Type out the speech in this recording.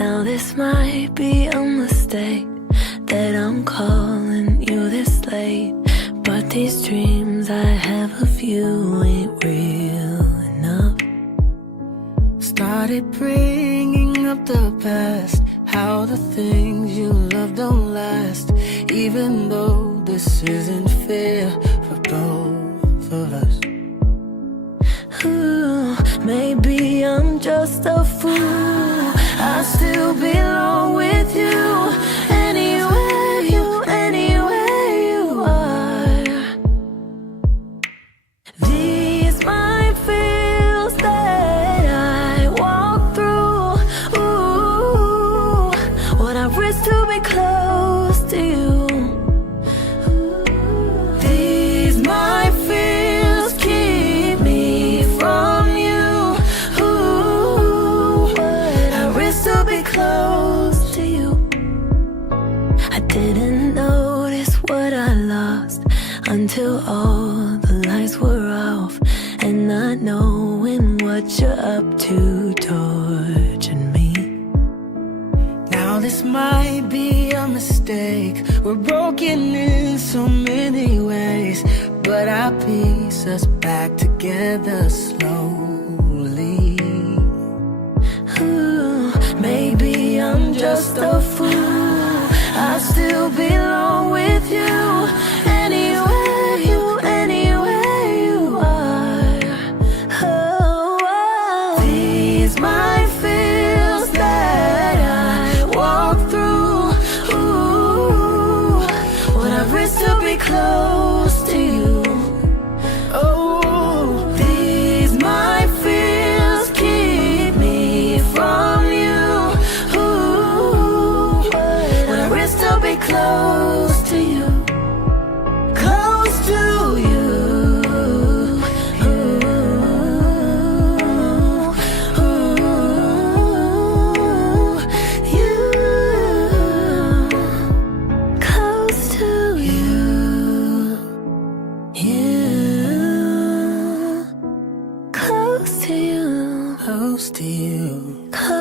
Now this might be a mistake that I'm calling you this late, but these dreams I have of you ain't real enough. Started bringing up the past, how the things you love don't last, even though this isn't fair for both of us. Ooh, maybe I'm just a fool. I still belong with you. Anywhere you are. These might feels that I walk through. Ooh, what I risk to be close to you. These might feels keep me from you. Ooh, what I risk to be close to you. I didn't notice what I lost until all the lights were off, and not knowing what you're up to tortured me. Now this might be a mistake, we're broken in so many ways, but I piece us back together slowly. Ooh, maybe I'm just a fool. I still belong with you. Anywhere you are. Oh, oh. These might feels that I walk through. Ooh, what I risk to be close to you. Oh, These might feels keep me from you. Ooh, what I risk to be close to you. Close to you. Ooh, you. Close to you. You. Close to you. close to you. Close